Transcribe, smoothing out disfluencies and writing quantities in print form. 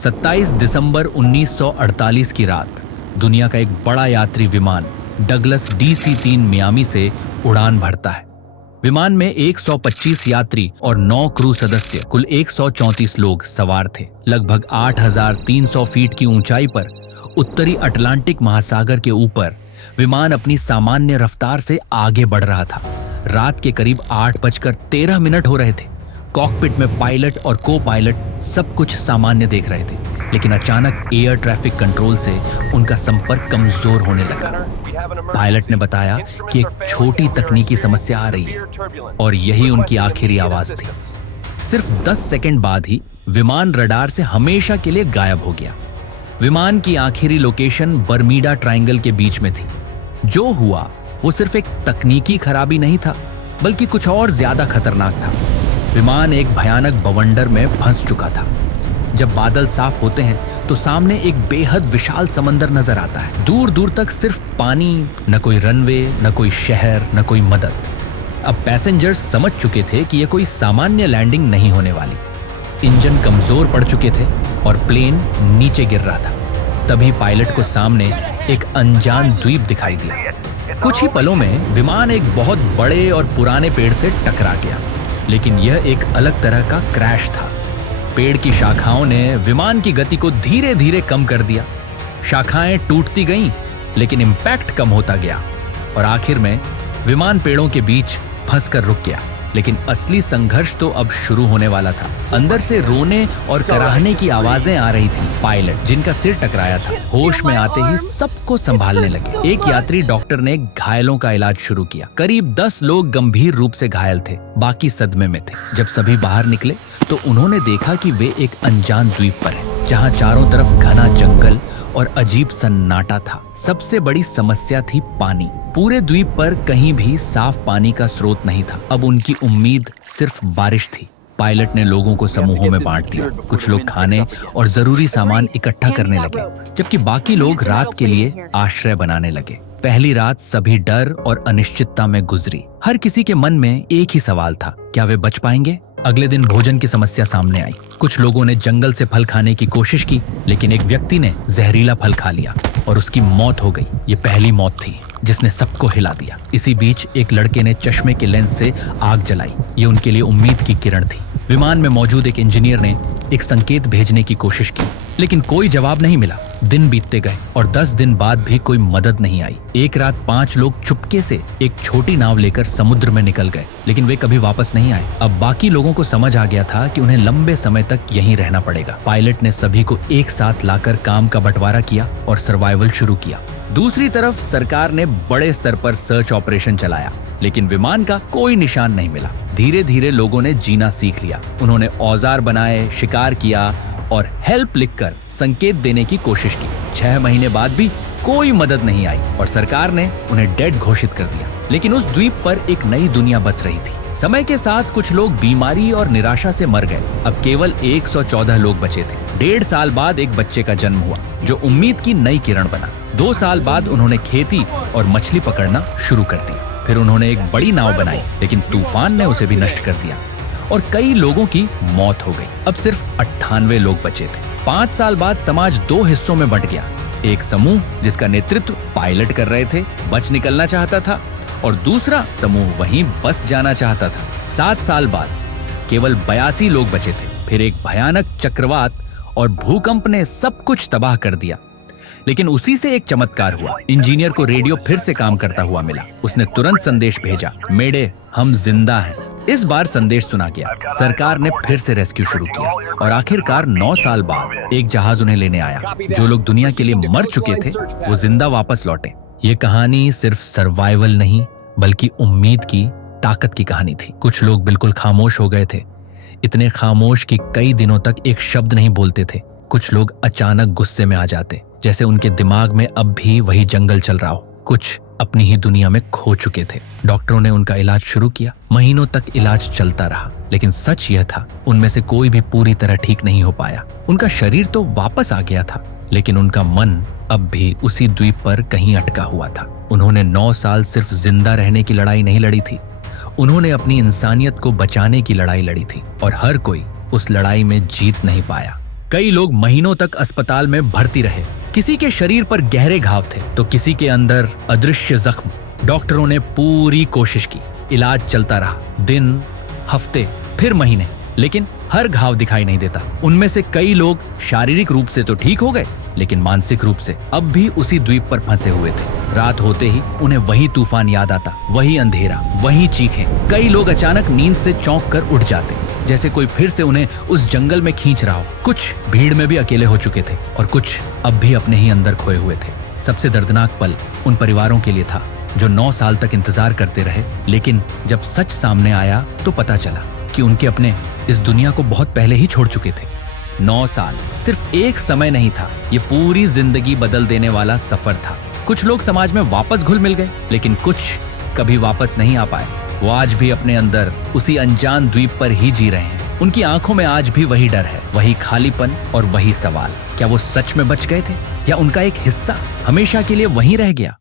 27 दिसंबर 1948 की रात दुनिया का एक बड़ा यात्री विमान डगलस DC-3 मियामी से उड़ान भरता है। विमान में 125 यात्री और 9 क्रू सदस्य, कुल 134 लोग सवार थे। लगभग 8,300 फीट की ऊंचाई पर उत्तरी अटलांटिक महासागर के ऊपर विमान अपनी सामान्य रफ्तार से आगे बढ़ रहा था। रात के करीब 8:13 हो रहे थे। कॉकपिट में पायलट और को पायलट सब कुछ सामान्य देख रहे थे, लेकिन अचानक एयर ट्रैफिक कंट्रोल से उनका संपर्क कमजोर होने लगा। पायलट ने बताया कि एक छोटी तकनीकी समस्या आ रही है और यही उनकी आखिरी आवाज थी। सिर्फ 10 सेकंड बाद ही विमान रडार से हमेशा के लिए गायब हो गया। विमान की आखिरी लोकेशन बर्मीडा ट्रायंगल के बीच में थी। जो हुआ वो सिर्फ एक तकनीकी खराबी नहीं था, बल्कि कुछ और ज्यादा खतरनाक था। विमान एक भयानक बवंडर में फंस चुका था। जब बादल साफ होते हैं तो सामने एक बेहद विशाल समंदर नजर आता है। दूर दूर तक सिर्फ पानी, न कोई रनवे, न कोई शहर, न कोई मदद। अब पैसेंजर्स समझ चुके थे कि यह कोई सामान्य लैंडिंग नहीं होने वाली। इंजन कमजोर पड़ चुके थे और प्लेन नीचे गिर रहा था। तभी पायलट को सामने एक अनजान द्वीप दिखाई दिया। कुछ ही पलों में विमान एक बहुत बड़े और पुराने पेड़ से टकरा गया, लेकिन यह एक अलग तरह का क्रैश था। पेड़ की शाखाओं ने विमान की गति को धीरे धीरे कम कर दिया। शाखाएं टूटती गईं, लेकिन इम्पैक्ट कम होता गया और आखिर में विमान पेड़ों के बीच फंसकर रुक गया। लेकिन असली संघर्ष तो अब शुरू होने वाला था। अंदर से रोने और कराहने की आवाजें आ रही थी। पायलट, जिनका सिर टकराया था, होश में आते ही सबको संभालने लगे। एक यात्री डॉक्टर ने घायलों का इलाज शुरू किया। करीब 10 लोग गंभीर रूप से घायल थे, बाकी सदमे में थे। जब सभी बाहर निकले तो उन्होंने देखा कि वे एक अनजान द्वीप पर हैं, जहां चारों तरफ घना जंगल और अजीब सन्नाटा था। सबसे बड़ी समस्या थी पानी। पूरे द्वीप पर कहीं भी साफ पानी का स्रोत नहीं था। अब उनकी उम्मीद सिर्फ बारिश थी। पायलट ने लोगों को समूहों में बांट दिया। कुछ लोग खाने और जरूरी सामान इकट्ठा करने लगे, जबकि बाकी लोग रात के लिए आश्रय बनाने लगे। पहली रात सभी डर और अनिश्चितता में गुजरी। हर किसी के मन में एक ही सवाल था, क्या वे बच पाएंगे? अगले दिन भोजन की समस्या सामने आई। कुछ लोगों ने जंगल से फल खाने की कोशिश की, लेकिन एक व्यक्ति ने जहरीला फल खा लिया और उसकी मौत हो गई। ये पहली मौत थी जिसने सबको हिला दिया। इसी बीच एक लड़के ने चश्मे के लेंस से आग जलाई। ये उनके लिए उम्मीद की किरण थी। विमान में मौजूद एक इंजीनियर ने एक संकेत भेजने की कोशिश की, लेकिन कोई जवाब नहीं मिला। दिन बीतते गए और 10 दिन बाद भी कोई मदद नहीं आई। एक रात 5 लोग चुपके से एक छोटी नाव लेकर समुद्र में निकल गए, लेकिन वे कभी वापस नहीं आए। अब बाकी लोगों को समझ आ गया था कि उन्हें लंबे समय तक यहीं रहना पड़ेगा। पायलट ने सभी को एक साथ लाकर काम का बंटवारा किया और सर्वाइवल शुरू किया। दूसरी तरफ सरकार ने बड़े स्तर पर सर्च ऑपरेशन चलाया, लेकिन विमान का कोई निशान नहीं मिला। धीरे धीरे लोगों ने जीना सीख लिया। उन्होंने औजार बनाए, शिकार किया और हेल्प लिखकर संकेत देने की कोशिश की। 6 महीने बाद भी कोई मदद नहीं आई और सरकार ने उन्हें डेड घोषित कर दिया। लेकिन उस द्वीप पर एक नई दुनिया बस रही थी। समय के साथ कुछ लोग बीमारी और निराशा से मर गए। अब केवल 114 लोग बचे थे। 1.5 साल बाद एक बच्चे का जन्म हुआ, जो उम्मीद की नई किरण बना। 2 साल बाद उन्होंने खेती और मछली पकड़ना शुरू कर दी। फिर उन्होंने एक बड़ी नाव बनाई, लेकिन तूफान ने उसे भी नष्ट कर दिया और कई लोगों की मौत हो गई। अब सिर्फ 98 लोग बचे थे। 5 साल बाद समाज 2 हिस्सों में बंट गया। एक समूह जिसका नेतृत्व पायलट कर रहे थे, बच निकलना चाहता था, और दूसरा समूह वहीं बस जाना चाहता था। 7 साल बाद केवल 82 लोग बचे थे। फिर एक भयानक चक्रवात और भूकंप ने सब कुछ तबाह कर दिया। लेकिन उसी से एक चमत्कार हुआ। इंजीनियर को रेडियो फिर से काम करता हुआ मिला। उसने तुरंत संदेश भेजा, मेडे, हम जिंदा हैं। इस बार संदेश सुना गया। सरकार ने फिर से रेस्क्यू शुरू किया और आखिरकार 9 साल बाद एक जहाज उन्हें लेने आया। जो लोग दुनिया के लिए मर चुके थे वो जिंदा वापस लौटे। ये कहानी सिर्फ सर्वाइवल नहीं, बल्कि उम्मीद की ताकत की कहानी थी। कुछ लोग बिल्कुल खामोश हो गए थे, इतने खामोश कि कई दिनों तक एक शब्द नहीं बोलते थे। कुछ लोग अचानक गुस्से में आ जाते, जैसे उनके दिमाग में अब भी वही जंगल चल रहा हो। कुछ अपनी ही दुनिया में खो चुके थे। डॉक्टरों ने उनका इलाज शुरू किया। महीनों तक इलाज चलता रहा, लेकिन सच यह था, उनमें से कोई भी पूरी तरह ठीक नहीं हो पाया। उनका शरीर तो वापस आ गया था, लेकिन उनका मन अब भी उसी द्वीप पर कहीं अटका हुआ था। उन्होंने 9 साल सिर्फ जिंदा रहने की लड़ाई नहीं लड़ी थी, उन्होंने अपनी इंसानियत को बचाने की लड़ाई लड़ी थी, और हर कोई उस लड़ाई में जीत नहीं पाया। कई लोग महीनों तक अस्पताल में भर्ती रहे। किसी के शरीर पर गहरे घाव थे तो किसी के अंदर अदृश्य जख्म। डॉक्टरों ने पूरी कोशिश की, इलाज चलता रहा, दिन, हफ्ते, फिर महीने, लेकिन हर घाव दिखाई नहीं देता। उनमें से कई लोग शारीरिक रूप से तो ठीक हो गए, लेकिन मानसिक रूप से अब भी उसी द्वीप पर फंसे हुए थे। रात होते ही उन्हें वही तूफान याद आता, वही अंधेरा, वही चीखें। कई लोग अचानक नींद से चौंक कर उठ जाते, जैसे कोई फिर से उन्हें उस जंगल में खींच रहा हो। कुछ भीड़ में भी अकेले हो चुके थे और कुछ अब भी अपने ही अंदर खोए हुए थे। सबसे दर्दनाक पल उन परिवारों के लिए था जो 9 साल तक इंतजार करते रहे, लेकिन जब सच सामने आया तो पता चला कि उनके अपने इस दुनिया को बहुत पहले ही छोड़ चुके थे। 9 साल सिर्फ एक समय नहीं था, ये पूरी जिंदगी बदल देने वाला सफर था। कुछ लोग समाज में वापस घुल मिल गए, लेकिन कुछ कभी वापस नहीं आ पाए। वो आज भी अपने अंदर उसी अनजान द्वीप पर ही जी रहे हैं। उनकी आंखों में आज भी वही डर है, वही खालीपन और वही सवाल, क्या वो सच में बच गए थे या उनका एक हिस्सा हमेशा के लिए वहीं रह गया।